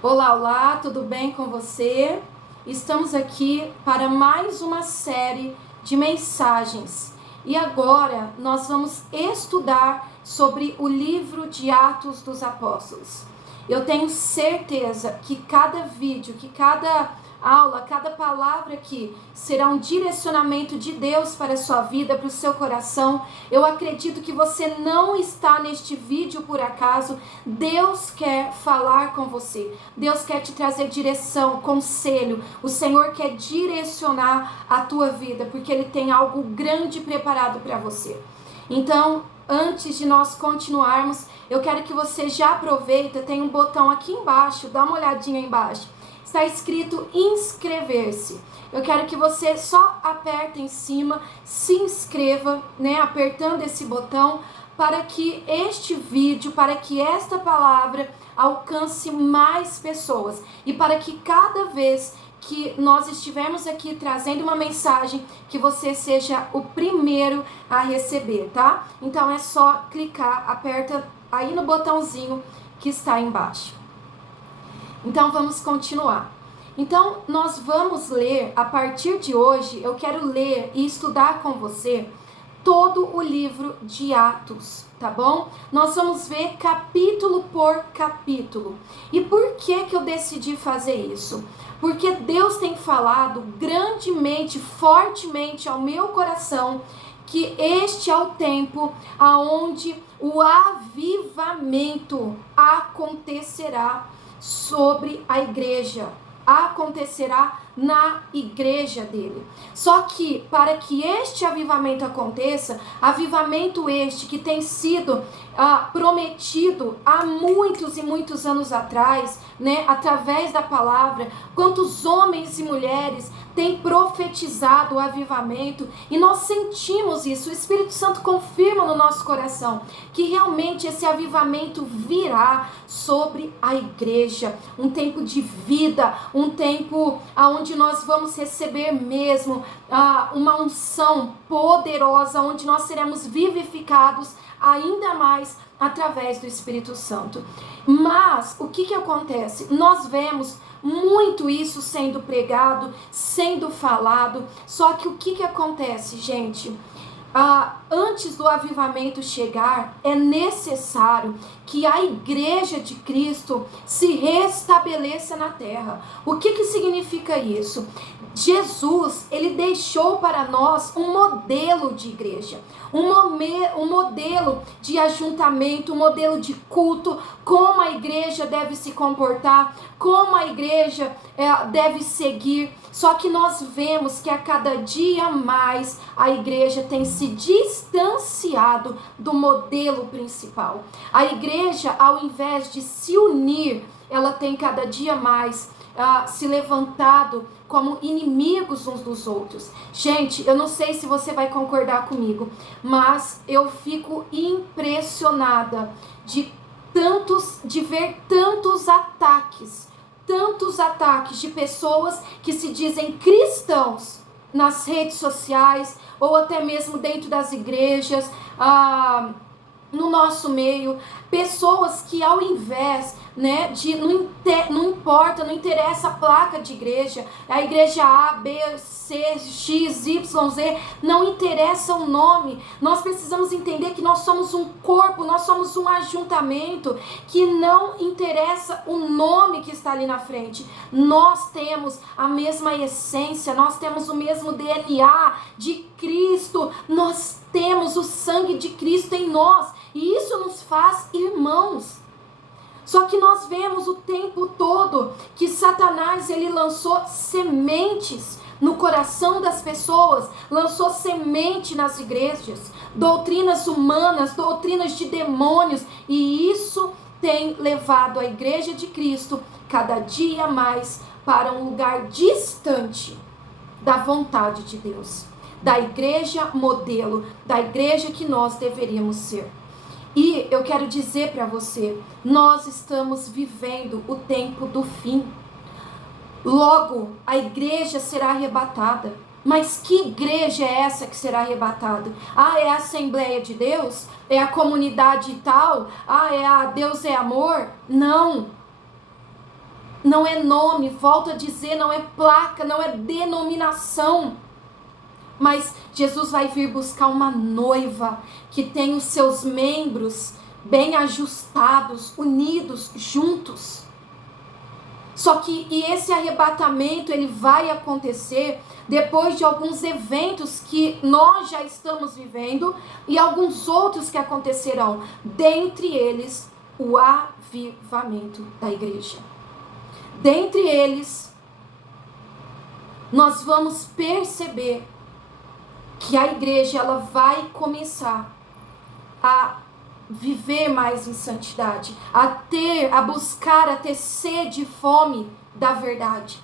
Olá, olá, tudo bem com você? Estamos aqui para mais uma série de mensagens e agora nós vamos estudar sobre o livro de Atos dos Apóstolos. Eu tenho certeza que cada vídeo, que cada aula, cada palavra aqui será um direcionamento de Deus para a sua vida, para o seu coração. Eu acredito que você não está neste vídeo por acaso. Deus quer falar com você. Deus quer te trazer direção, conselho. O Senhor quer direcionar a tua vida, porque Ele tem algo grande preparado para você. Então, antes de nós continuarmos, eu quero que você já aproveita, tem um botão aqui embaixo, dá uma olhadinha embaixo. Está escrito inscrever-se. Eu quero que você só aperte em cima, se inscreva, apertando esse botão, para que este vídeo, para que esta palavra alcance mais pessoas. E para que cada vez que nós estivermos aqui trazendo uma mensagem, que você seja o primeiro a receber, tá? Então é só clicar, aperta aí no botãozinho que está embaixo. Então vamos continuar. Então nós vamos ler, a partir de hoje, eu quero ler e estudar com você todo o livro de Atos, tá bom? Nós vamos ver capítulo por capítulo. E por que eu decidi fazer isso? Porque Deus tem falado grandemente, fortemente ao meu coração que este é o tempo aonde o avivamento acontecerá sobre a igreja, acontecerá na igreja dele. Só que para que este avivamento aconteça, avivamento este que tem sido prometido há muitos e muitos anos atrás, através da palavra, quantos homens e mulheres têm profetizado o avivamento, e nós sentimos isso, o Espírito Santo confirma no nosso coração, que realmente esse avivamento virá sobre a igreja, um tempo de vida, um tempo onde nós vamos receber mesmo uma unção poderosa, onde nós seremos vivificados ainda mais através do Espírito Santo. Mas o que acontece? Nós vemos muito isso sendo pregado, sendo falado, só que o que acontece, gente? Antes do avivamento chegar, é necessário que a igreja de Cristo se restabeleça na terra. O que significa isso? Jesus, ele deixou para nós um modelo de igreja, um modelo de ajuntamento, um modelo de culto, como a igreja deve se comportar, como a igreja deve seguir. Só que nós vemos que a cada dia mais a igreja tem se distanciado do modelo principal. A igreja, ao invés de se unir, ela tem cada dia mais se levantado como inimigos uns dos outros. Gente, eu não sei se você vai concordar comigo, mas eu fico impressionada de ver tantos ataques de pessoas que se dizem cristãos nas redes sociais ou até mesmo dentro das igrejas, no nosso meio, pessoas que ao invés de não interessa a placa de igreja, a igreja A, B, C, X, Y, Z, não interessa o nome. Nós precisamos entender que nós somos um corpo, nós somos um ajuntamento, que não interessa o nome que está ali na frente. Nós temos a mesma essência, nós temos o mesmo DNA de Cristo, nós temos o sangue de Cristo em nós, e isso nos faz irmãos. Só que nós vemos o tempo todo que Satanás, ele lançou sementes no coração das pessoas, lançou semente nas igrejas, doutrinas humanas, doutrinas de demônios, e isso tem levado a igreja de Cristo cada dia mais para um lugar distante da vontade de Deus, da igreja modelo, da igreja que nós deveríamos ser. E eu quero dizer para você, nós estamos vivendo o tempo do fim. Logo, a igreja será arrebatada. Mas que igreja é essa que será arrebatada? É a Assembleia de Deus? É a comunidade tal? É a Deus é Amor? Não. não é nome, volto a dizer, não é placa, não é denominação. Mas Jesus vai vir buscar uma noiva que tem os seus membros bem ajustados, unidos, juntos. Só que esse arrebatamento ele vai acontecer depois de alguns eventos que nós já estamos vivendo e alguns outros que acontecerão. Dentre eles, o avivamento da igreja. Dentre eles, nós vamos perceber que a igreja ela vai começar a viver mais em santidade, a buscar, a ter sede e fome da verdade.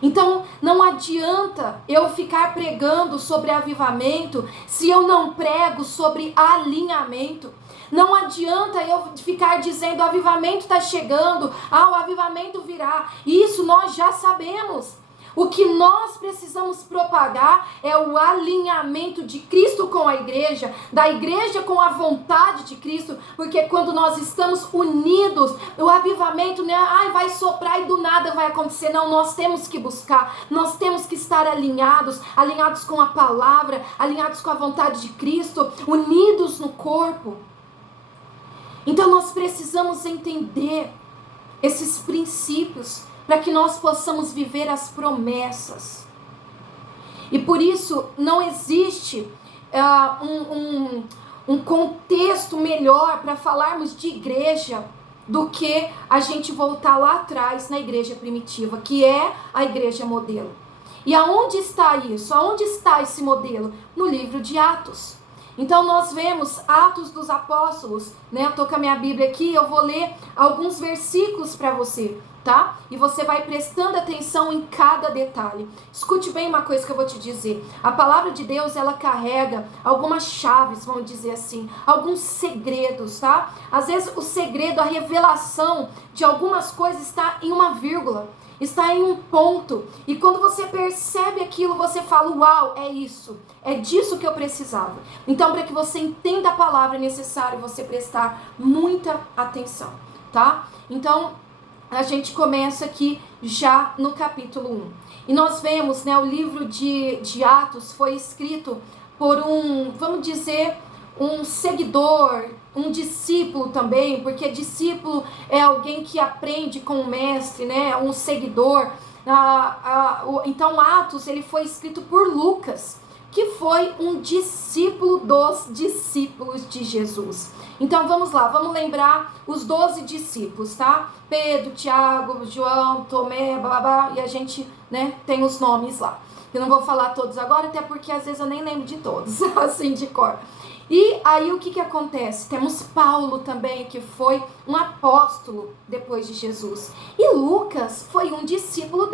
Então, não adianta eu ficar pregando sobre avivamento se eu não prego sobre alinhamento. Não adianta eu ficar dizendo: o avivamento está chegando, o avivamento virá. Isso nós já sabemos. O que nós precisamos propagar é o alinhamento de Cristo com a igreja, da igreja com a vontade de Cristo, porque quando nós estamos unidos, o avivamento não é, vai soprar e do nada vai acontecer. Não, nós temos que buscar, nós temos que estar alinhados com a palavra, alinhados com a vontade de Cristo, unidos no corpo. Então nós precisamos entender esses princípios, para que nós possamos viver as promessas. E por isso não existe um contexto melhor para falarmos de igreja do que a gente voltar lá atrás na igreja primitiva, que é a igreja modelo. E aonde está isso? Aonde está esse modelo? No livro de Atos. Então nós vemos Atos dos Apóstolos, né? Eu tô com a minha Bíblia aqui, eu vou ler alguns versículos para você, tá? E você vai prestando atenção em cada detalhe. Escute bem uma coisa que eu vou te dizer. A palavra de Deus, ela carrega algumas chaves, vamos dizer assim, alguns segredos, tá? Às vezes o segredo, a revelação de algumas coisas está em uma vírgula, está em um ponto. E quando você percebe aquilo, você fala: uau, é isso. É disso que eu precisava. Então, para que você entenda a palavra, é necessário você prestar muita atenção, tá? Então, a gente começa aqui já no capítulo 1. E nós vemos, né, o livro de Atos foi escrito por vamos dizer, um seguidor, um discípulo também, porque discípulo é alguém que aprende com o mestre, né, um seguidor. Então Atos ele foi escrito por Lucas, que foi um discípulo dos discípulos de Jesus. Então vamos lá, vamos lembrar os 12 discípulos, tá? Pedro, Tiago, João, Tomé, blá, e a gente, né, tem os nomes lá. Eu não vou falar todos agora, até porque às vezes eu nem lembro de todos, assim de cor. E aí o que acontece? Temos Paulo também, que foi um apóstolo depois de Jesus. E Lucas foi um discípulo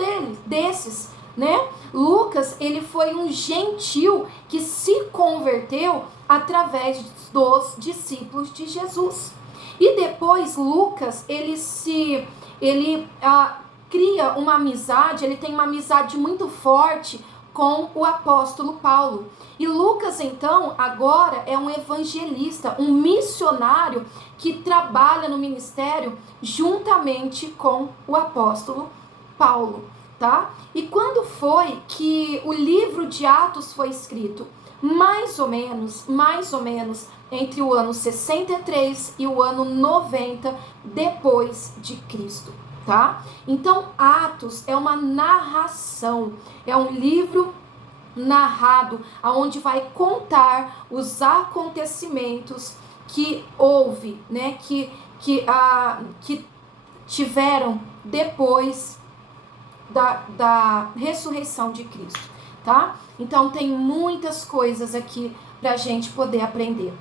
desses, né? Lucas, ele foi um gentil que se converteu através dos discípulos de Jesus. E depois Lucas, ele cria uma amizade, ele tem uma amizade muito forte com o apóstolo Paulo. E Lucas, então, agora é um evangelista, um missionário que trabalha no ministério juntamente com o apóstolo Paulo, tá? E quando foi que o livro de Atos foi escrito? Mais ou menos, entre o ano 63 e o ano 90 depois de Cristo, tá? Então, Atos é uma narração, é um livro narrado, aonde vai contar os acontecimentos que houve, né, que tiveram depois da ressurreição de Cristo, tá? Então tem muitas coisas aqui pra gente poder aprender.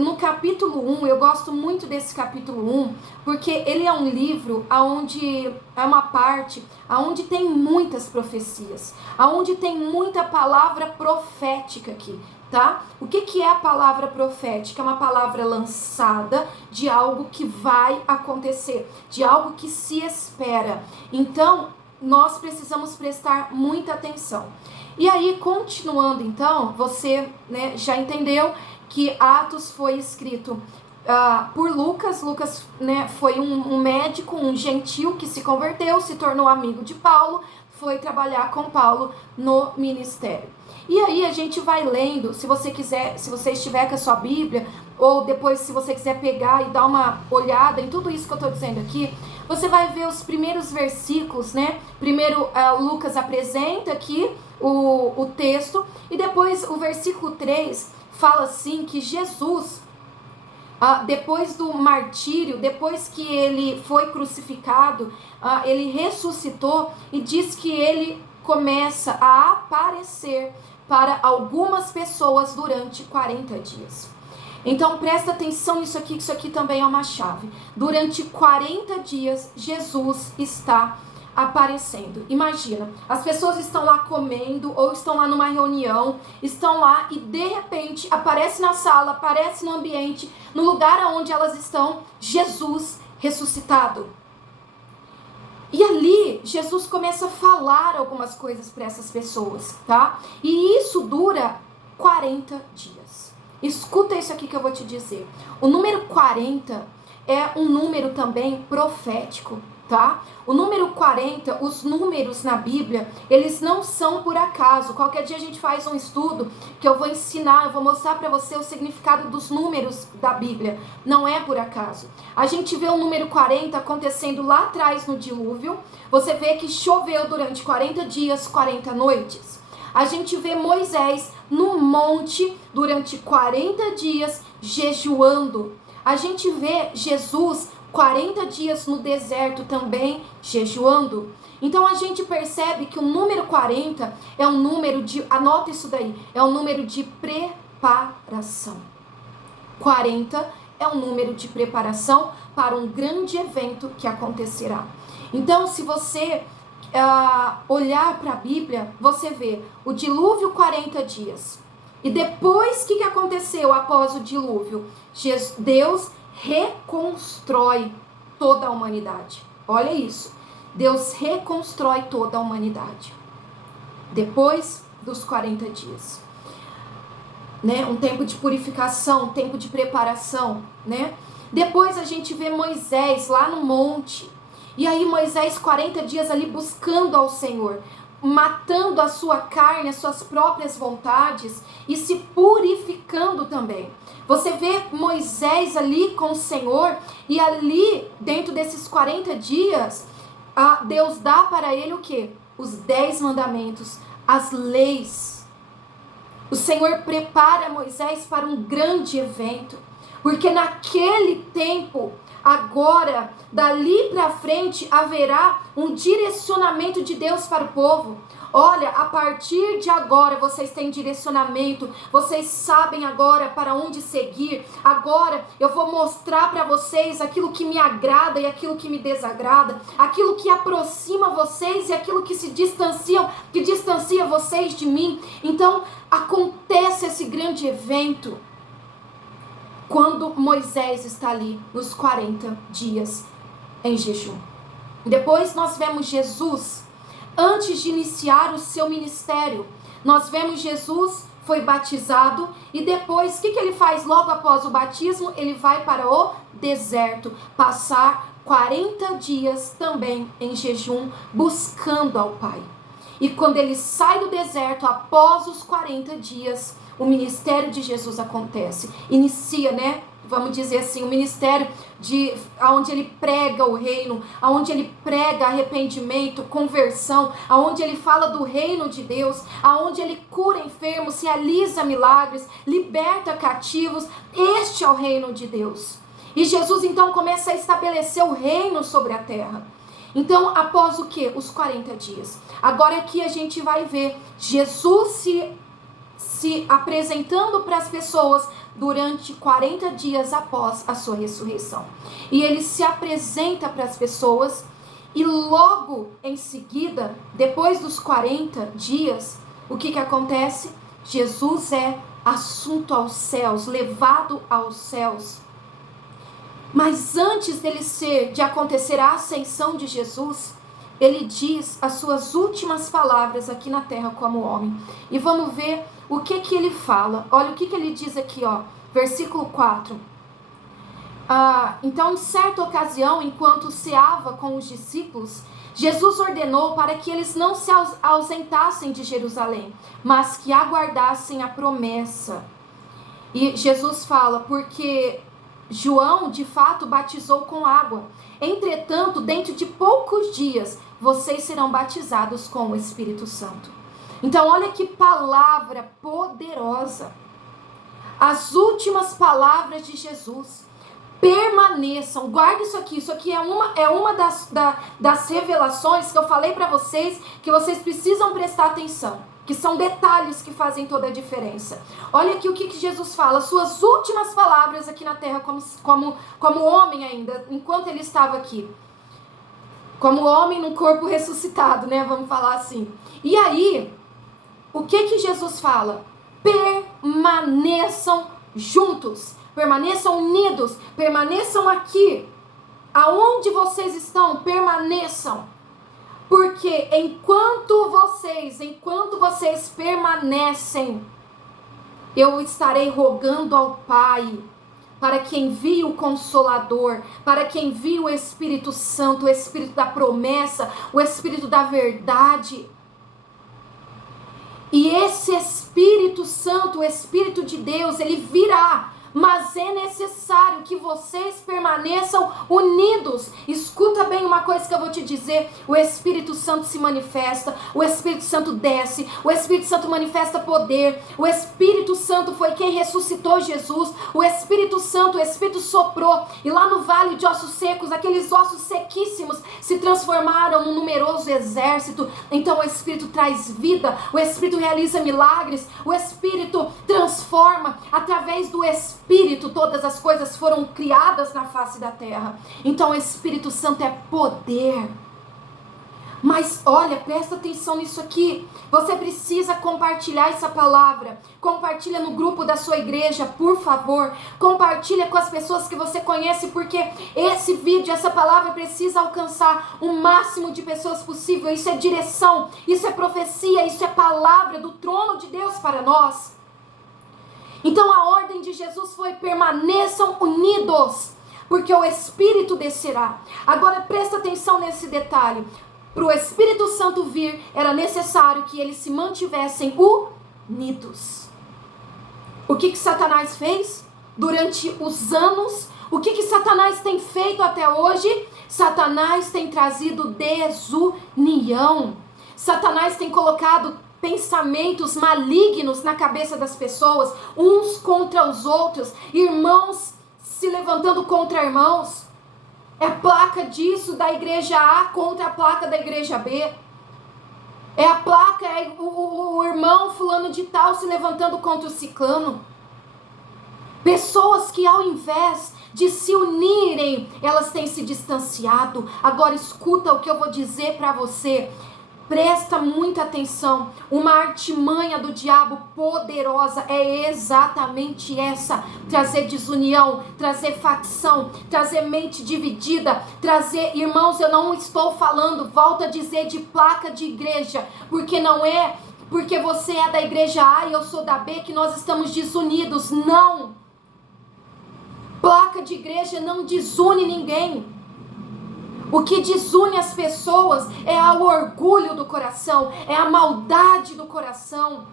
No capítulo 1, eu gosto muito desse capítulo 1, porque ele é um livro onde é uma parte onde tem muitas profecias, onde tem muita palavra profética aqui, tá? O que é a palavra profética? É uma palavra lançada de algo que vai acontecer, de algo que se espera. Então, nós precisamos prestar muita atenção. E aí, continuando então, você, né, já entendeu que Atos foi escrito por Lucas. Lucas, né, foi um médico, um gentil que se converteu, se tornou amigo de Paulo, foi trabalhar com Paulo no ministério. E aí a gente vai lendo, se você quiser, se você estiver com a sua Bíblia, ou depois se você quiser pegar e dar uma olhada em tudo isso que eu estou dizendo aqui, você vai ver os primeiros versículos, né? Primeiro Lucas apresenta aqui o texto, e depois o versículo 3 fala assim que Jesus, depois do martírio, depois que ele foi crucificado, ele ressuscitou, e diz que ele começa a aparecer para algumas pessoas durante 40 dias. Então presta atenção nisso aqui, que isso aqui também é uma chave. Durante 40 dias, Jesus está aparecendo. Imagina, as pessoas estão lá comendo, ou estão lá numa reunião, estão lá e de repente aparece na sala, aparece no ambiente, no lugar onde elas estão, Jesus ressuscitado. E ali, Jesus começa a falar algumas coisas para essas pessoas, tá? E isso dura 40 dias. Escuta isso aqui que eu vou te dizer. O número 40 é um número também profético, tá? O número 40, os números na Bíblia, eles não são por acaso. Qualquer dia a gente faz um estudo que eu vou ensinar, eu vou mostrar para você o significado dos números da Bíblia. Não é por acaso. A gente vê o número 40 acontecendo lá atrás no dilúvio. Você vê que choveu durante 40 dias, 40 noites. A gente vê Moisés no monte durante 40 dias jejuando. A gente vê Jesus 40 dias no deserto também jejuando. Então a gente percebe que o número 40 é um número de, anota isso daí, é um número de preparação. 40 é um número de preparação para um grande evento que acontecerá. Então, se você olhar para a Bíblia, você vê o dilúvio 40 dias. E depois, o que aconteceu após o dilúvio? Deus reconstrói toda a humanidade. Olha isso. Deus reconstrói toda a humanidade. Depois dos 40 dias. Né? Um tempo de purificação, um tempo de preparação, né? Depois a gente vê Moisés lá no monte. E aí Moisés 40 dias ali buscando ao Senhor, matando a sua carne, as suas próprias vontades e se purificando também. Você vê Moisés ali com o Senhor, e ali dentro desses 40 dias, Deus dá para ele o quê? Os 10 mandamentos, as leis. O Senhor prepara Moisés para um grande evento, porque naquele tempo, agora, dali para frente, haverá um direcionamento de Deus para o povo. Olha, a partir de agora vocês têm direcionamento, vocês sabem agora para onde seguir. Agora eu vou mostrar para vocês aquilo que me agrada e aquilo que me desagrada, aquilo que aproxima vocês e aquilo que se distancia, que distancia vocês de mim. Então acontece esse grande evento quando Moisés está ali nos 40 dias em jejum. Depois nós vemos Jesus, antes de iniciar o seu ministério, nós vemos Jesus foi batizado, e depois, o que ele faz logo após o batismo? Ele vai para o deserto, passar 40 dias também em jejum, buscando ao Pai. E quando ele sai do deserto, após os 40 dias, o ministério de Jesus acontece. Inicia, né? Vamos dizer assim, o ministério onde ele prega o reino, onde ele prega arrependimento, conversão, onde ele fala do reino de Deus, onde ele cura enfermos, realiza milagres, liberta cativos. Este é o reino de Deus. E Jesus então começa a estabelecer o reino sobre a terra. Então, após o quê? Os 40 dias. Agora aqui a gente vai ver Jesus se apresentando para as pessoas durante 40 dias após a sua ressurreição. E ele se apresenta para as pessoas, e logo em seguida, depois dos 40 dias, o que acontece? Jesus é assunto aos céus, levado aos céus. Mas antes de acontecer a ascensão de Jesus, ele diz as suas últimas palavras aqui na terra como homem. E vamos ver o que ele fala. Olha o que ele diz aqui, ó, versículo 4. Então, em certa ocasião, enquanto ceava com os discípulos, Jesus ordenou para que eles não se ausentassem de Jerusalém, mas que aguardassem a promessa. E Jesus fala, porque João, de fato, batizou com água. Entretanto, dentro de poucos dias, vocês serão batizados com o Espírito Santo. Então, olha que palavra poderosa. As últimas palavras de Jesus. Permaneçam, guarda isso aqui é uma das revelações que eu falei para vocês, que vocês precisam prestar atenção, que são detalhes que fazem toda a diferença. Olha aqui o que Jesus fala, suas últimas palavras aqui na terra, como homem ainda, enquanto ele estava aqui, como homem num corpo ressuscitado, né, vamos falar assim. E aí, o que Jesus fala? Permaneçam juntos. Permaneçam unidos, permaneçam aqui, aonde vocês estão, permaneçam, porque enquanto vocês permanecem, eu estarei rogando ao Pai, para que envie o Consolador, para que envie o Espírito Santo, o Espírito da promessa, o Espírito da verdade. E esse Espírito Santo, o Espírito de Deus, ele virá. Mas é necessário que vocês permaneçam unidos. Escuta bem uma coisa que eu vou te dizer. O Espírito Santo se manifesta. O Espírito Santo desce. O Espírito Santo manifesta poder. O Espírito Santo foi quem ressuscitou Jesus. O Espírito Santo, o Espírito soprou. E lá no vale de ossos secos, aqueles ossos sequíssimos se transformaram num numeroso exército. Então o Espírito traz vida. O Espírito realiza milagres. O Espírito transforma. Através do Espírito, todas as coisas foram criadas na face da terra. Então o Espírito Santo é poder. Mas olha, presta atenção nisso aqui. Você precisa compartilhar essa palavra. Compartilha no grupo da sua igreja, por favor. Compartilha com as pessoas que você conhece, porque esse vídeo, essa palavra precisa alcançar o máximo de pessoas possível. Isso é direção, isso é profecia, isso é palavra do trono de Deus para nós. Então a ordem de Jesus foi: permaneçam unidos, porque o Espírito descerá. Agora presta atenção nesse detalhe. Para o Espírito Santo vir, era necessário que eles se mantivessem unidos. O que Satanás fez durante os anos? O que Satanás tem feito até hoje? Satanás tem trazido desunião. Satanás tem colocado pensamentos malignos na cabeça das pessoas, uns contra os outros, irmãos se levantando contra irmãos. É placa disso da igreja A contra a placa da igreja B. É a placa, o irmão fulano de tal se levantando contra o ciclano. Pessoas que ao invés de se unirem, elas têm se distanciado. Agora escuta o que eu vou dizer para você. Presta muita atenção. Uma artimanha do diabo poderosa é exatamente essa: trazer desunião, trazer facção, trazer mente dividida, trazer... Irmãos, eu não estou falando, volto a dizer, de placa de igreja, porque não é porque você é da igreja A e eu sou da B que nós estamos desunidos. Não! Placa de igreja não desune ninguém. O que desune as pessoas é o orgulho do coração, é a maldade do coração.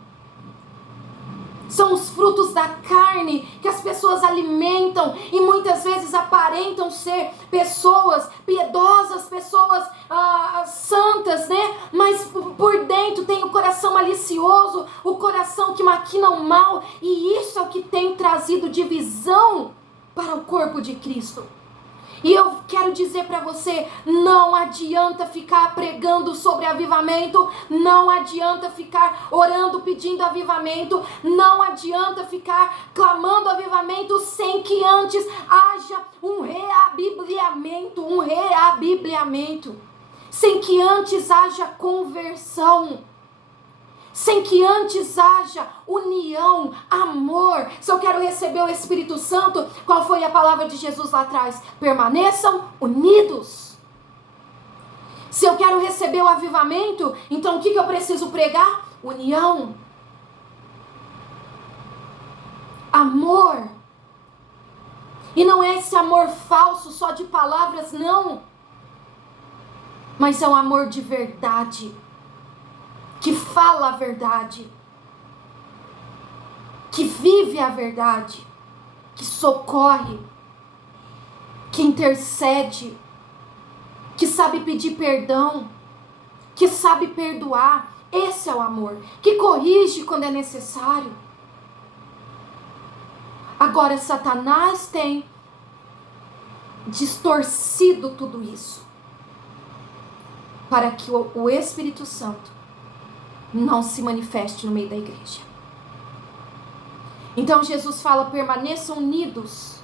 São os frutos da carne que as pessoas alimentam e muitas vezes aparentam ser pessoas piedosas, pessoas santas, né? Mas por dentro tem o coração malicioso, o coração que maquina o mal, e isso é o que tem trazido divisão para o corpo de Cristo. E eu quero dizer para você, não adianta ficar pregando sobre avivamento, não adianta ficar orando pedindo avivamento, não adianta ficar clamando avivamento sem que antes haja um reabibliamento, sem que antes haja conversão, sem que antes haja união, amor. Se eu quero receber o Espírito Santo, qual foi a palavra de Jesus lá atrás? Permaneçam unidos. Se eu quero receber o avivamento, então o que eu preciso pregar? União, amor. E não é esse amor falso só de palavras, não. Mas é um amor de verdade, que fala a verdade, que vive a verdade, que socorre, que intercede, que sabe pedir perdão, que sabe perdoar. Esse é o amor, que corrige quando é necessário. Agora, Satanás tem distorcido tudo isso para que o Espírito Santo não se manifeste no meio da igreja. Então Jesus fala: permaneçam unidos.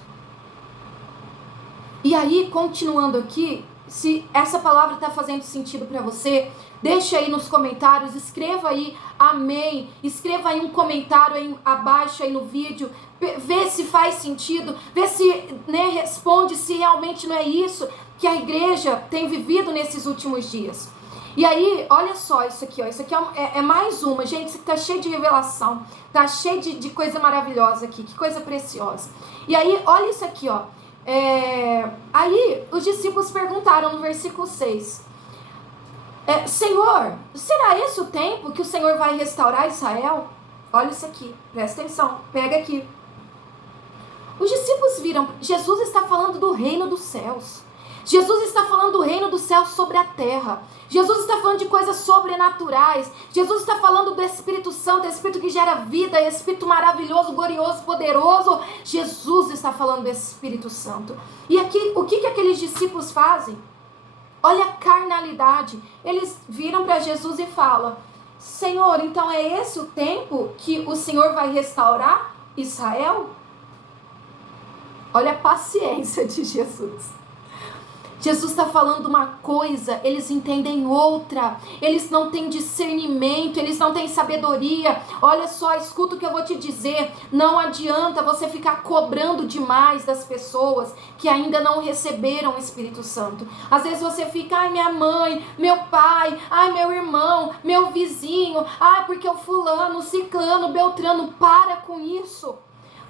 E aí, continuando aqui, se essa palavra está fazendo sentido para você, deixa aí nos comentários, escreva aí amém, escreva aí um comentário aí abaixo aí no vídeo, vê se faz sentido, vê se, né, responde se realmente não é isso que a igreja tem vivido nesses últimos dias. E aí, olha só isso aqui, ó. Isso aqui é mais uma, gente, isso aqui tá cheio de revelação, tá cheio de coisa maravilhosa aqui, que coisa preciosa. E aí, olha isso aqui, ó. Aí, os discípulos perguntaram no versículo 6, Senhor, será esse o tempo que o Senhor vai restaurar Israel? Olha isso aqui, presta atenção, pega aqui. Os discípulos viram, Jesus está falando do reino dos céus. Jesus está falando do reino dos céus sobre a terra. Jesus está falando de coisas sobrenaturais. Jesus está falando do Espírito Santo, Espírito que gera vida, Espírito maravilhoso, glorioso, poderoso. Jesus está falando do Espírito Santo. E aqui, o que aqueles discípulos fazem? Olha a carnalidade. Eles viram para Jesus e falam: Senhor, então é esse o tempo que o Senhor vai restaurar Israel? Olha a paciência de Jesus. Jesus está falando uma coisa, eles entendem outra, eles não têm discernimento, eles não têm sabedoria. Olha só, escuta o que eu vou te dizer, não adianta você ficar cobrando demais das pessoas que ainda não receberam o Espírito Santo. Às vezes você fica: ai, minha mãe, meu pai, ai, meu irmão, meu vizinho, ai, porque o fulano, o ciclano, o beltrano. Para com isso.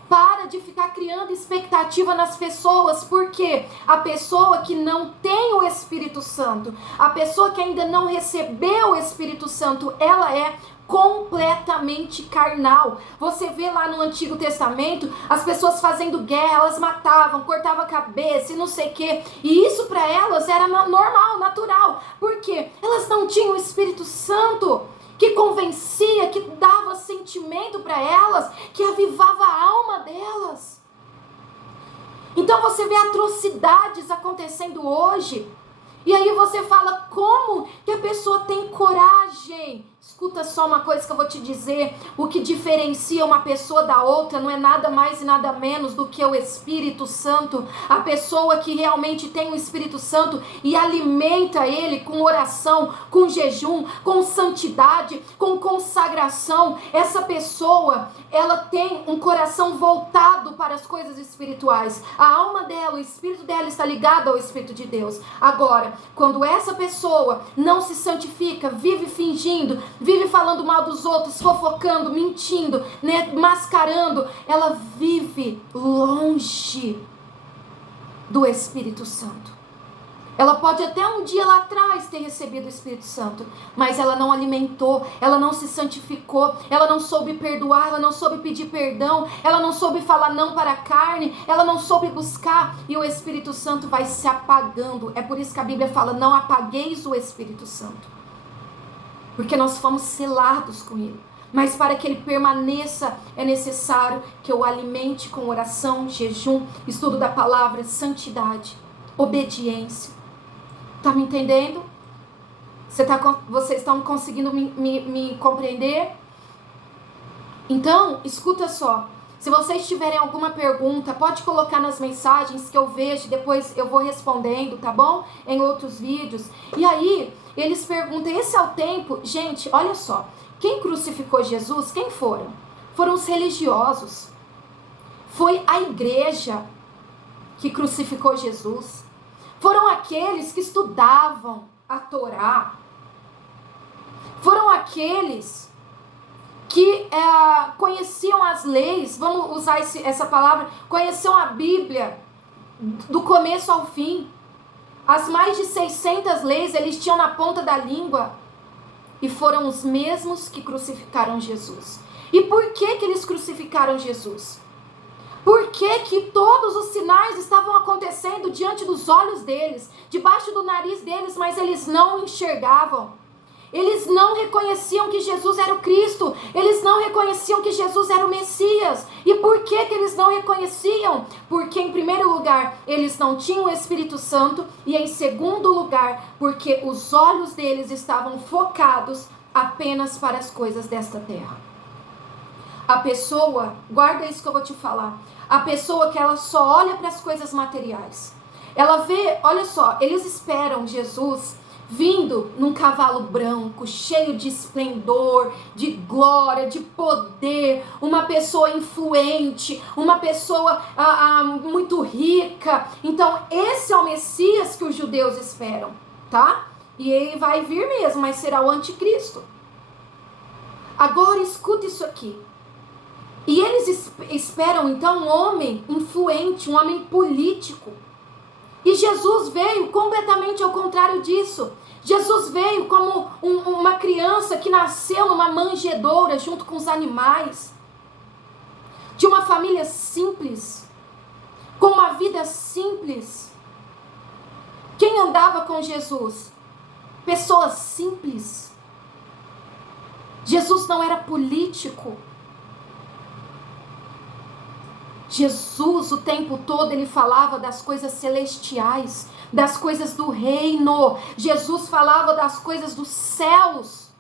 Para de ficar criando expectativa nas pessoas, porque a pessoa que não tem o Espírito Santo, a pessoa que ainda não recebeu o Espírito Santo, ela é completamente carnal. Você vê lá no Antigo Testamento as pessoas fazendo guerra, elas matavam, cortavam a cabeça e não sei o que, e isso para elas era normal, natural, porque elas não tinham o Espírito Santo que convencia, que dava sentimento para elas, que avivava a alma delas. Então você vê atrocidades acontecendo hoje, e aí você fala: como que a pessoa tem coragem? Escuta só uma coisa que eu vou te dizer: o que diferencia uma pessoa da outra não é nada mais e nada menos do que o Espírito Santo. A pessoa que realmente tem o Espírito Santo e alimenta ele com oração, com jejum, com santidade, com consagração, essa pessoa, ela tem um coração voltado para as coisas espirituais. A alma dela, o espírito dela está ligado ao Espírito de Deus. Agora, quando essa pessoa não se santifica, vive fingindo, vive falando mal dos outros, fofocando, mentindo, né, mascarando, ela vive longe do Espírito Santo. Ela pode até um dia lá atrás ter recebido o Espírito Santo, mas ela não alimentou, ela não se santificou, ela não soube perdoar, ela não soube pedir perdão, ela não soube falar não para a carne, ela não soube buscar, e o Espírito Santo vai se apagando. É por isso que a Bíblia fala: não apagueis o Espírito Santo, porque nós fomos selados com ele. Mas para que ele permaneça, é necessário que eu o alimente com oração, jejum, estudo da palavra, santidade, obediência. Tá me entendendo? Vocês estão conseguindo me compreender? Então, escuta só. Se vocês tiverem alguma pergunta, pode colocar nas mensagens que eu vejo, depois eu vou respondendo, tá bom? Em outros vídeos. E aí, eles perguntam: esse é o tempo? Gente, olha só. Quem crucificou Jesus? Quem foram? Foram os religiosos. Foi a igreja que crucificou Jesus. Foram aqueles que estudavam a Torá. Foram aqueles que conheciam as leis, vamos usar essa palavra, conheciam a Bíblia do começo ao fim. As mais de 600 leis eles tinham na ponta da língua. E foram os mesmos que crucificaram Jesus. E por que que eles crucificaram Jesus? Por que que todos os sinais estavam acontecendo diante dos olhos deles, debaixo do nariz deles, mas eles não enxergavam? Eles não reconheciam que Jesus era o Cristo. Eles não reconheciam que Jesus era o Messias. E por que que eles não reconheciam? Porque, em primeiro lugar, eles não tinham o Espírito Santo. E, em segundo lugar, porque os olhos deles estavam focados apenas para as coisas desta terra. A pessoa, guarda isso que eu vou te falar. A pessoa que ela só olha para as coisas materiais. Ela vê, olha só, eles esperam Jesus vindo num cavalo branco, cheio de esplendor, de glória, de poder, uma pessoa influente, uma pessoa muito rica. Então, esse é o Messias que os judeus esperam, tá? E ele vai vir mesmo, mas será o anticristo. Agora, escuta isso aqui. E eles esperam, então, um homem influente, um homem político. E Jesus veio completamente ao contrário disso. Jesus veio como uma criança que nasceu numa manjedoura junto com os animais. De uma família simples. Com uma vida simples. Quem andava com Jesus? Pessoas simples. Jesus não era político. Jesus, o tempo todo, ele falava das coisas celestiais, das coisas do reino. Jesus falava das coisas dos céus.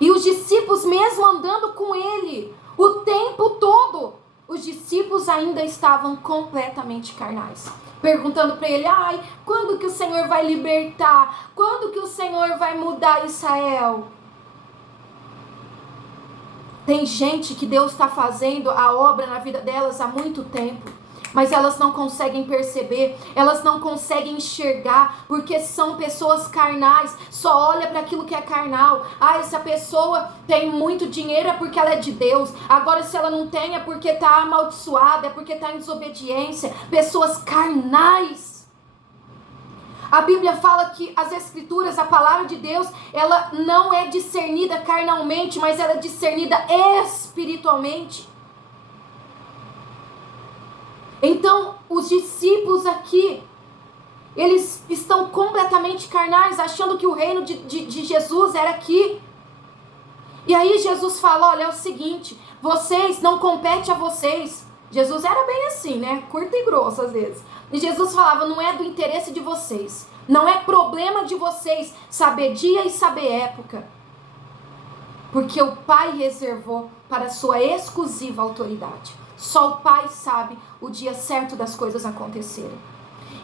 E os discípulos, mesmo andando com ele o tempo todo, os discípulos ainda estavam completamente carnais. Perguntando para ele, quando que o Senhor vai libertar? Quando que o Senhor vai mudar Israel? Tem gente que Deus está fazendo a obra na vida delas há muito tempo, mas elas não conseguem perceber, elas não conseguem enxergar, porque são pessoas carnais, só olha para aquilo que é carnal. Essa pessoa tem muito dinheiro é porque ela é de Deus, agora se ela não tem é porque está amaldiçoada, é porque está em desobediência. Pessoas carnais. A Bíblia fala que as Escrituras, a palavra de Deus, ela não é discernida carnalmente, mas ela é discernida espiritualmente. Então, os discípulos aqui, eles estão completamente carnais, achando que o reino de Jesus era aqui. E aí Jesus fala, olha, é o seguinte, vocês, não compete a vocês. Jesus era bem assim, né? Curto e grosso às vezes. E Jesus falava, não é do interesse de vocês, não é problema de vocês saber dia e saber época, porque o Pai reservou para a sua exclusiva autoridade. Só o Pai sabe o dia certo das coisas acontecerem.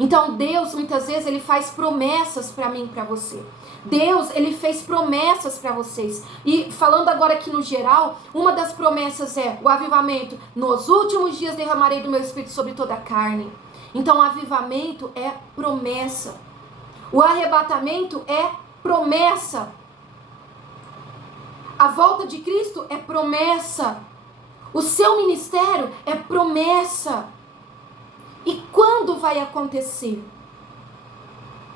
Então Deus, muitas vezes, Ele faz promessas para mim e para você. Deus, Ele fez promessas para vocês. E falando agora aqui no geral, uma das promessas é o avivamento. Nos últimos dias derramarei do meu Espírito sobre toda a carne. Então, o avivamento é promessa. O arrebatamento é promessa. A volta de Cristo é promessa. O seu ministério é promessa. E quando vai acontecer?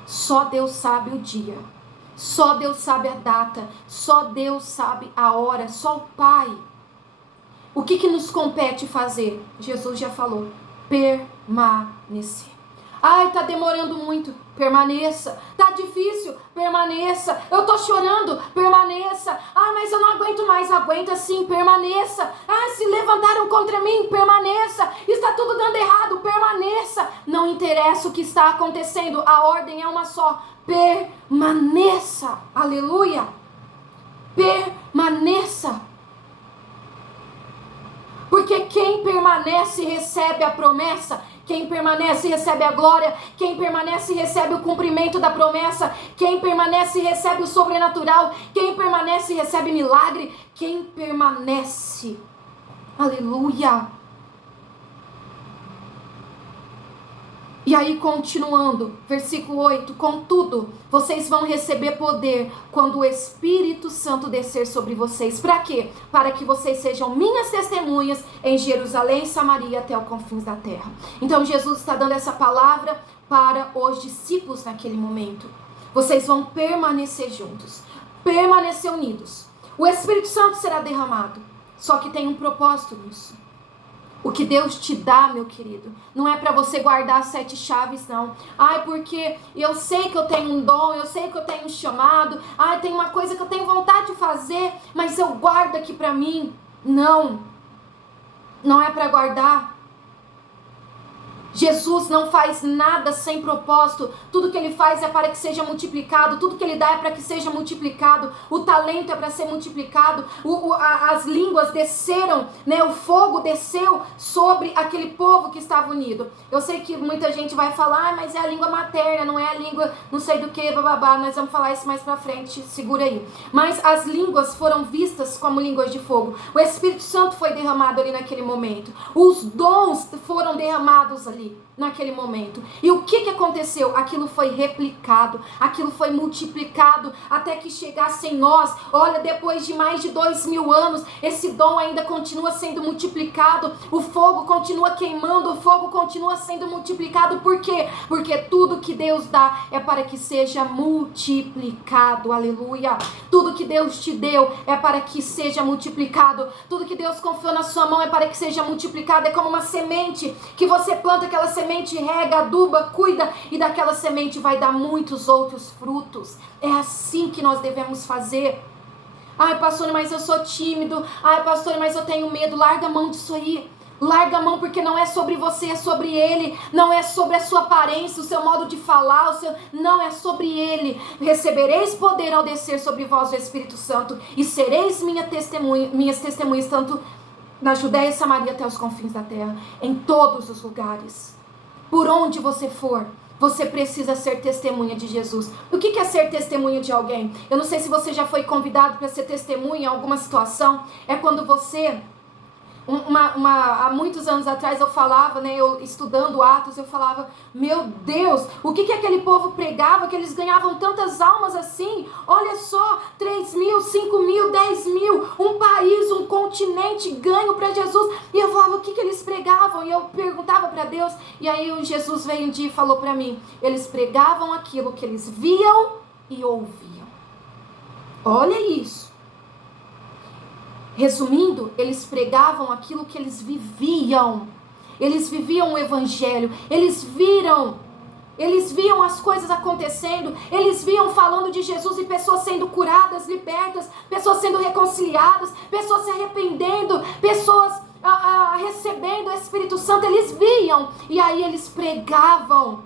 Só Deus sabe o dia. Só Deus sabe a data. Só Deus sabe a hora. Só o Pai. O que nos compete fazer? Jesus já falou. Permanecer. Tá demorando muito. Permaneça. Tá difícil. Permaneça. Eu tô chorando. Permaneça. Mas eu não aguento mais. Aguenta sim. Permaneça. Se levantaram contra mim. Permaneça. Está tudo dando errado. Permaneça. Não interessa o que está acontecendo. A ordem é uma só. Permaneça. Aleluia. Permaneça. Porque quem permanece recebe a promessa. Quem permanece recebe a glória. Quem permanece recebe o cumprimento da promessa. Quem permanece recebe o sobrenatural. Quem permanece recebe milagre. Quem permanece. Aleluia. E aí, continuando, versículo 8: contudo, vocês vão receber poder quando o Espírito Santo descer sobre vocês. Para quê? Para que vocês sejam minhas testemunhas em Jerusalém, Samaria, até os confins da terra. Então, Jesus está dando essa palavra para os discípulos naquele momento. Vocês vão permanecer juntos, permanecer unidos. O Espírito Santo será derramado, só que tem um propósito nisso. O que Deus te dá, meu querido, não é para você guardar 7 chaves, não. Ai, porque eu sei que eu tenho um dom, eu sei que eu tenho um chamado. Ai, tem uma coisa que eu tenho vontade de fazer, mas eu guardo aqui para mim. Não, não é para guardar. Jesus não faz nada sem propósito. Tudo que ele faz é para que seja multiplicado. Tudo que ele dá é para que seja multiplicado. O talento é para ser multiplicado. As línguas desceram, né? O fogo desceu sobre aquele povo que estava unido. Eu sei que muita gente vai falar, mas é a língua materna, não é a língua não sei do que, bababá. Nós vamos falar isso mais pra frente, segura aí. Mas as línguas foram vistas como línguas de fogo. O Espírito Santo foi derramado ali naquele momento. Os dons foram derramados ali naquele momento. E o que aconteceu? Aquilo foi replicado, aquilo foi multiplicado até que chegasse em nós. Olha, depois de mais de 2000 anos, esse dom ainda continua sendo multiplicado, o fogo continua queimando, o fogo continua sendo multiplicado. Por quê? Porque tudo que Deus dá é para que seja multiplicado, aleluia. Tudo que Deus te deu é para que seja multiplicado, tudo que Deus confiou na sua mão é para que seja multiplicado. É como uma semente que você planta, aquela semente rega, aduba, cuida, e daquela semente vai dar muitos outros frutos. É assim que nós devemos fazer. Ai, pastor, mas eu sou tímido. Ai, pastor, mas eu tenho medo. Larga a mão disso aí. Larga a mão, porque não é sobre você, é sobre ele. Não é sobre a sua aparência, o seu modo de falar, não, é sobre ele. Recebereis poder ao descer sobre vós o Espírito Santo, e sereis minhas testemunhas, tanto na Judéia e Samaria até os confins da terra, em todos os lugares. Por onde você for, você precisa ser testemunha de Jesus. O que é ser testemunha de alguém? Eu não sei se você já foi convidado para ser testemunha em alguma situação. É quando você... há muitos anos atrás eu falava, né, eu estudando Atos, eu falava, meu Deus, o que aquele povo pregava, que eles ganhavam tantas almas assim? Olha só, 3.000, 5.000, 10.000, um país, um continente ganho para Jesus. E eu falava, o que eles pregavam? E eu perguntava para Deus, e aí o Jesus veio um dia e falou para mim, eles pregavam aquilo que eles viam e ouviam. Olha isso. Resumindo, eles pregavam aquilo que eles viviam. Eles viviam o evangelho. Eles viam as coisas acontecendo. Eles viam falando de Jesus e pessoas sendo curadas, libertas, pessoas sendo reconciliadas, pessoas se arrependendo, pessoas recebendo o Espírito Santo. Eles viam e aí eles pregavam.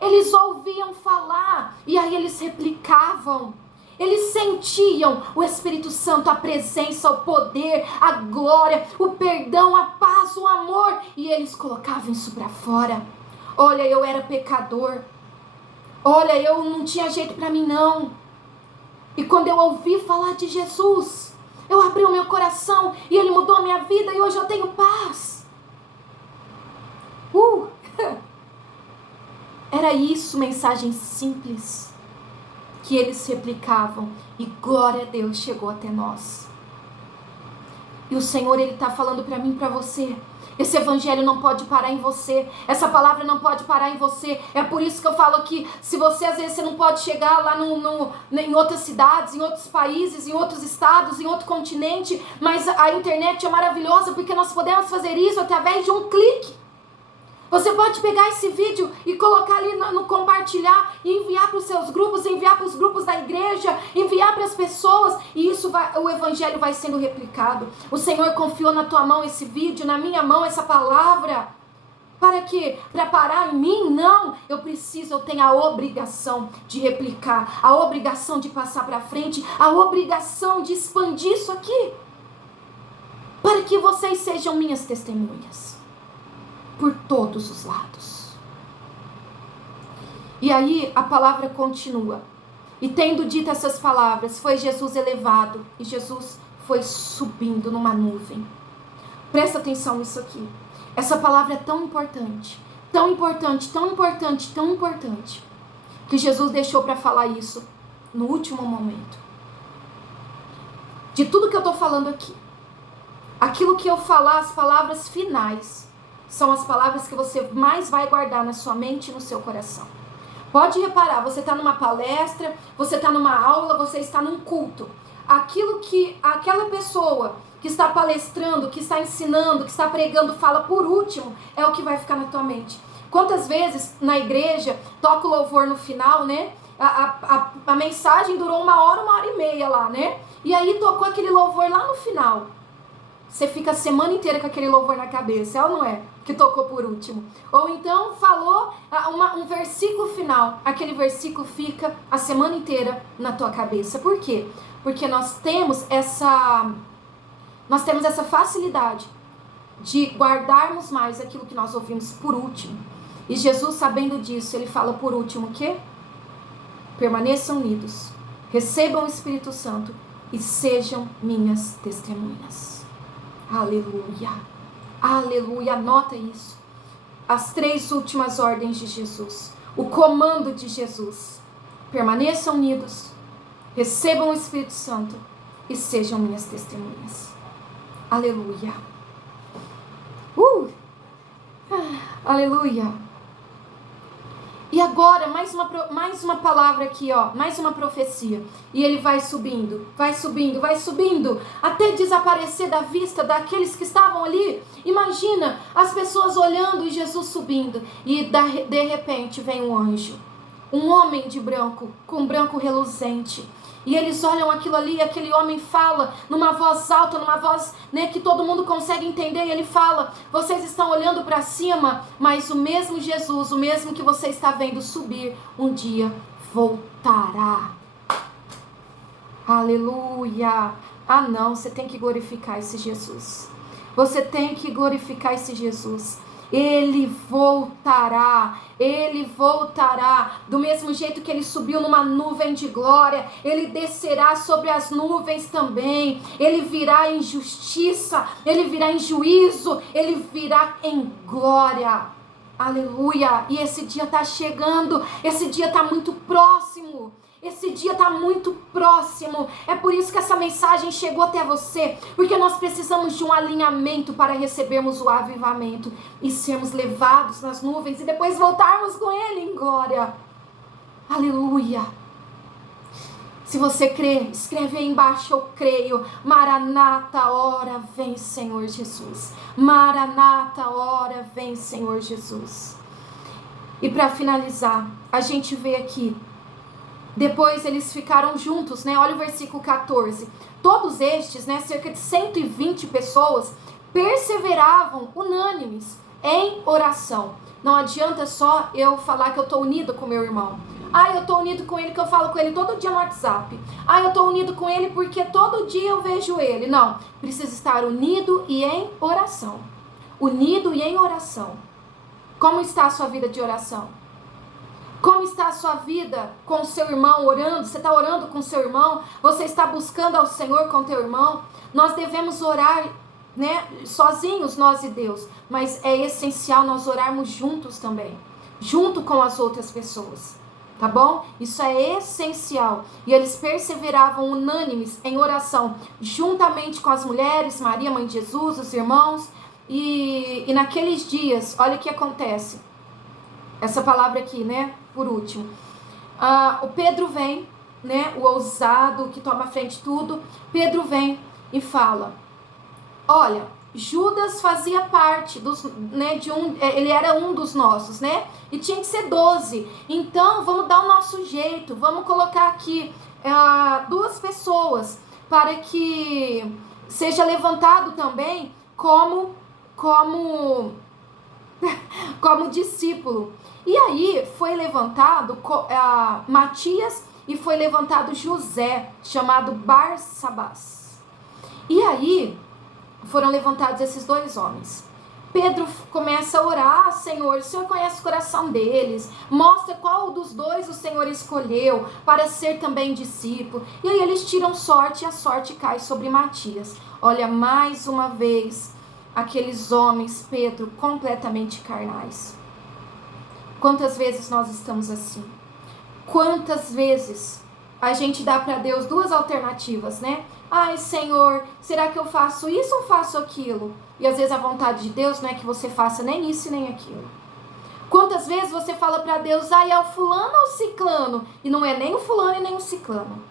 Eles ouviam falar e aí eles replicavam. Eles sentiam o Espírito Santo, a presença, o poder, a glória, o perdão, a paz, o amor. E eles colocavam isso para fora. Olha, eu era pecador. Olha, eu não tinha jeito para mim não. E quando eu ouvi falar de Jesus, eu abri o meu coração e Ele mudou a minha vida e hoje eu tenho paz. Era isso, mensagem simples que eles replicavam, e glória a Deus chegou até nós. E o Senhor, Ele está falando para mim e para você, esse evangelho não pode parar em você, essa palavra não pode parar em você. É por isso que eu falo que se você, às vezes, você não pode chegar lá em outras cidades, em outros países, em outros estados, em outro continente, mas a internet é maravilhosa, porque nós podemos fazer isso através de um clique. Você pode pegar esse vídeo e colocar ali no compartilhar e enviar para os seus grupos, enviar para os grupos da igreja, enviar para as pessoas, e o evangelho vai sendo replicado. O Senhor confiou na tua mão esse vídeo, na minha mão essa palavra. Para quê? Para parar em mim? Não, eu tenho a obrigação de replicar, a obrigação de passar para frente, a obrigação de expandir isso aqui, para que vocês sejam minhas testemunhas por todos os lados. E aí a palavra continua. E tendo dito essas palavras, foi Jesus elevado, e Jesus foi subindo numa nuvem. Presta atenção nisso aqui. Essa palavra é tão importante, tão importante, tão importante, tão importante, que Jesus deixou para falar isso no último momento. De tudo que eu estou falando aqui, aquilo que eu falar, as palavras finais, são as palavras que você mais vai guardar na sua mente e no seu coração. Pode reparar, você está numa palestra, você está numa aula, você está num culto. Aquilo que aquela pessoa que está palestrando, que está ensinando, que está pregando, fala por último, é o que vai ficar na tua mente. Quantas vezes na igreja toca o louvor no final, né? A mensagem durou 1h, 1h30 lá, né? E aí tocou aquele louvor lá no final. Você fica a semana inteira com aquele louvor na cabeça, é ou não é? Que tocou por último. Ou então falou um versículo final. Aquele versículo fica a semana inteira na tua cabeça. Por quê? Porque nós temos essa facilidade de guardarmos mais aquilo que nós ouvimos por último. E Jesus, sabendo disso, ele fala por último o quê? Permaneçam unidos, recebam o Espírito Santo e sejam minhas testemunhas. Aleluia, aleluia, anota isso. As 3 últimas ordens de Jesus, o comando de Jesus: permaneçam unidos, recebam o Espírito Santo e sejam minhas testemunhas. Aleluia. Aleluia. E agora, mais uma palavra aqui, ó, mais uma profecia. E ele vai subindo, vai subindo, vai subindo, até desaparecer da vista daqueles que estavam ali. Imagina as pessoas olhando e Jesus subindo. E de repente vem um anjo, um homem de branco, com branco reluzente. E eles olham aquilo ali, e aquele homem fala numa voz alta, numa voz, né, que todo mundo consegue entender. E ele fala: vocês estão olhando para cima, mas o mesmo Jesus, o mesmo que você está vendo subir, um dia voltará. Aleluia. Ah não, você tem que glorificar esse Jesus. Você tem que glorificar esse Jesus. Ele voltará, do mesmo jeito que ele subiu numa nuvem de glória, ele descerá sobre as nuvens também, ele virá em justiça, ele virá em juízo, ele virá em glória, aleluia. E esse dia está chegando, esse dia está muito próximo. Esse dia está muito próximo. É por isso que essa mensagem chegou até você. Porque nós precisamos de um alinhamento para recebermos o avivamento e sermos levados nas nuvens e depois voltarmos com Ele em glória. Aleluia. Se você crê, escreve aí embaixo: eu creio. Maranata, ora vem Senhor Jesus. Maranata, ora vem Senhor Jesus. E para finalizar, a gente vê aqui: depois eles ficaram juntos, né? Olha o versículo 14. Todos estes, né, cerca de 120 pessoas, perseveravam unânimes em oração. Não adianta só eu falar que eu estou unido com meu irmão. Ah, eu estou unido com ele, que eu falo com ele todo dia no WhatsApp. Ah, eu estou unido com ele porque todo dia eu vejo ele. Não, precisa estar unido e em oração. Unido e em oração. Como está a sua vida de oração? Como está a sua vida com o seu irmão orando? Você está orando com o seu irmão? Você está buscando ao Senhor com o teu irmão? Nós devemos orar, né, sozinhos, nós e Deus. Mas é essencial nós orarmos juntos também. Junto com as outras pessoas. Tá bom? Isso é essencial. E eles perseveravam unânimes em oração. Juntamente com as mulheres, Maria, mãe de Jesus, os irmãos. E naqueles dias, olha o que acontece. Essa palavra aqui, né? Por último. O Pedro vem, né? O ousado que toma a frente de tudo. Pedro vem e fala: olha, Judas fazia parte dos, né, ele era um dos nossos, né? E tinha que ser 12. Então, vamos dar o nosso jeito. Vamos colocar aqui 2 pessoas para que seja levantado também como discípulo. E aí foi levantado Matias e foi levantado José, chamado Barsabás. E aí foram levantados esses 2 homens. Pedro começa a orar: Senhor, o Senhor conhece o coração deles, mostra qual dos 2 o Senhor escolheu para ser também discípulo. E aí eles tiram sorte e a sorte cai sobre Matias. Olha, mais uma vez, aqueles homens, Pedro, completamente carnais. Quantas vezes nós estamos assim? Quantas vezes a gente dá para Deus duas alternativas, né? Ai, Senhor, será que eu faço isso ou faço aquilo? E às vezes a vontade de Deus não é que você faça nem isso e nem aquilo. Quantas vezes você fala para Deus, ai, é o fulano ou o ciclano? E não é nem o fulano e nem o ciclano.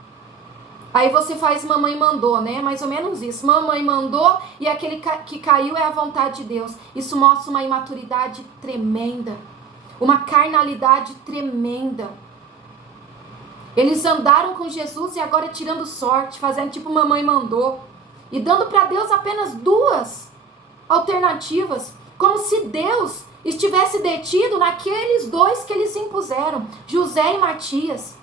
Aí você faz mamãe mandou, né? Mais ou menos isso. Mamãe mandou e aquele que caiu é a vontade de Deus. Isso mostra uma imaturidade tremenda. Uma carnalidade tremenda. Eles andaram com Jesus e agora tirando sorte, fazendo tipo mamãe mandou. E dando para Deus apenas duas alternativas. Como se Deus estivesse detido naqueles dois que eles impuseram. José e Matias.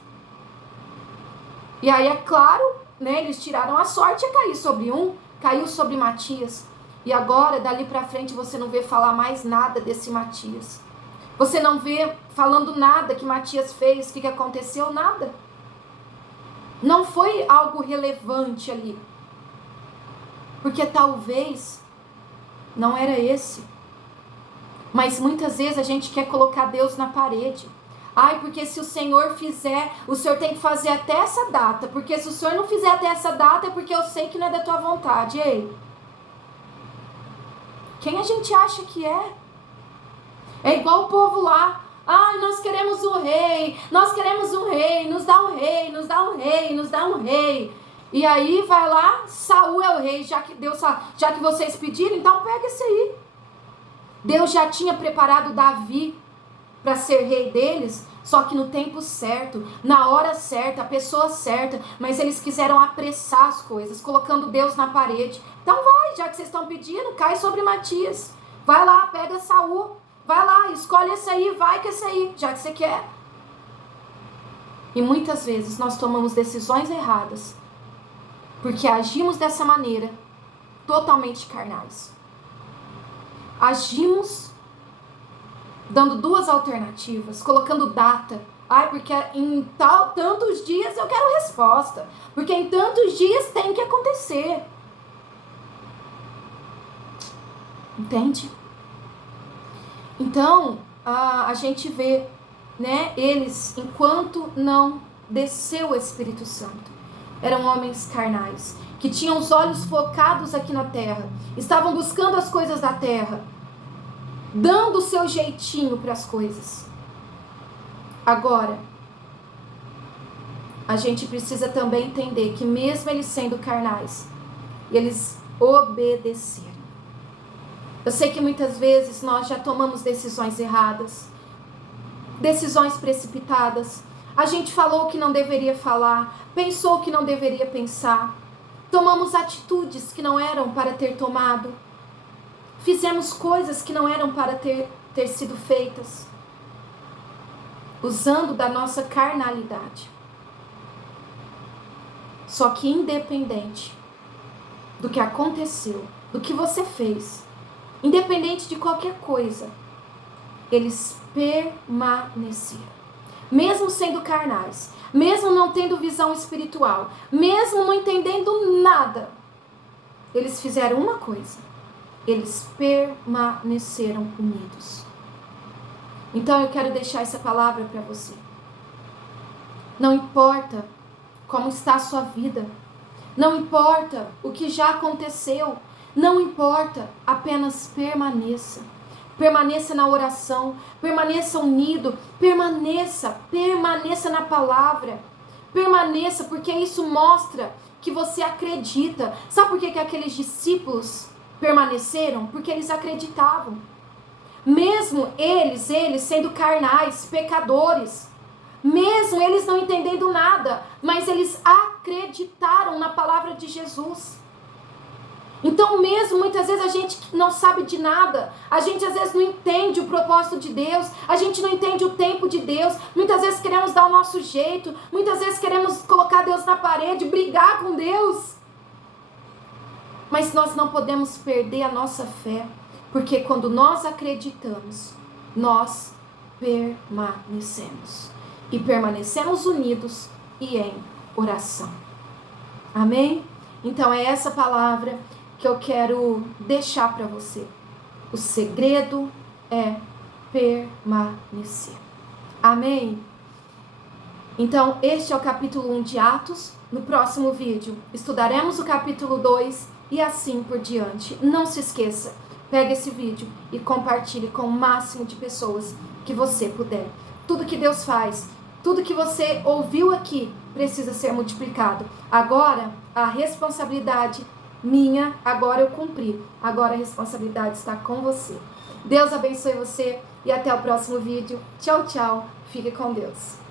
E aí é claro, né, eles tiraram a sorte e caiu sobre um, caiu sobre Matias. E agora, dali para frente, você não vê falar mais nada desse Matias. Você não vê falando nada que Matias fez, o que aconteceu, nada. Não foi algo relevante ali. Porque talvez não era esse. Mas muitas vezes a gente quer colocar Deus na parede. Ai, porque se o Senhor fizer, o Senhor tem que fazer até essa data. Porque se o Senhor não fizer até essa data, é porque eu sei que não é da tua vontade. Ei, quem a gente acha que é? É igual o povo lá. Ai, nós queremos um rei, nós queremos um rei, nos dá um rei, nos dá um rei, nos dá um rei. E aí vai lá, Saul é o rei, já que vocês pediram, então pega esse aí. Deus já tinha preparado Davi para ser rei deles, só que no tempo certo, na hora certa, a pessoa certa, mas eles quiseram apressar as coisas, colocando Deus na parede. Então vai, já que vocês estão pedindo, cai sobre Matias. Vai lá, pega Saul, vai lá, escolhe esse aí, vai que esse aí, já que você quer. E muitas vezes nós tomamos decisões erradas, porque agimos dessa maneira, totalmente carnais. Agimos dando duas alternativas, colocando data. Ai, porque em tantos dias eu quero resposta. Porque em tantos dias tem que acontecer. Entende? Então, a gente vê, né, eles, enquanto não desceu o Espírito Santo, eram homens carnais, que tinham os olhos focados aqui na terra, estavam buscando as coisas da terra, dando o seu jeitinho para as coisas. Agora, a gente precisa também entender que mesmo eles sendo carnais, eles obedeceram. Eu sei que muitas vezes nós já tomamos decisões erradas, decisões precipitadas. A gente falou o que não deveria falar, pensou o que não deveria pensar, tomamos atitudes que não eram para ter tomado, fizemos coisas que não eram para ter sido feitas, usando da nossa carnalidade. Só que independente do que aconteceu, do que você fez, independente de qualquer coisa, eles permaneceram. Mesmo sendo carnais, mesmo não tendo visão espiritual, mesmo não entendendo nada, eles fizeram uma coisa: eles permaneceram unidos. Então eu quero deixar essa palavra para você. Não importa como está a sua vida, não importa o que já aconteceu, não importa, apenas permaneça. Permaneça na oração, permaneça unido, permaneça na palavra, permaneça, porque isso mostra que você acredita. Sabe por que aqueles discípulos permaneceram? Porque eles acreditavam. Mesmo eles sendo carnais, pecadores, mesmo eles não entendendo nada, mas eles acreditaram na palavra de Jesus. Então mesmo muitas vezes a gente não sabe de nada, a gente às vezes não entende o propósito de Deus, a gente não entende o tempo de Deus, muitas vezes queremos dar o nosso jeito, muitas vezes queremos colocar Deus na parede, brigar com Deus. Mas nós não podemos perder a nossa fé, porque quando nós acreditamos, nós permanecemos. E permanecemos unidos e em oração. Amém? Então é essa palavra que eu quero deixar para você. O segredo é permanecer. Amém? Então, este é o capítulo 1 de Atos. No próximo vídeo, estudaremos o capítulo 2 e assim por diante. Não se esqueça, pegue esse vídeo e compartilhe com o máximo de pessoas que você puder. Tudo que Deus faz, tudo que você ouviu aqui, precisa ser multiplicado. Agora, a responsabilidade minha, agora eu cumpri. Agora a responsabilidade está com você. Deus abençoe você e até o próximo vídeo. Tchau, tchau. Fique com Deus.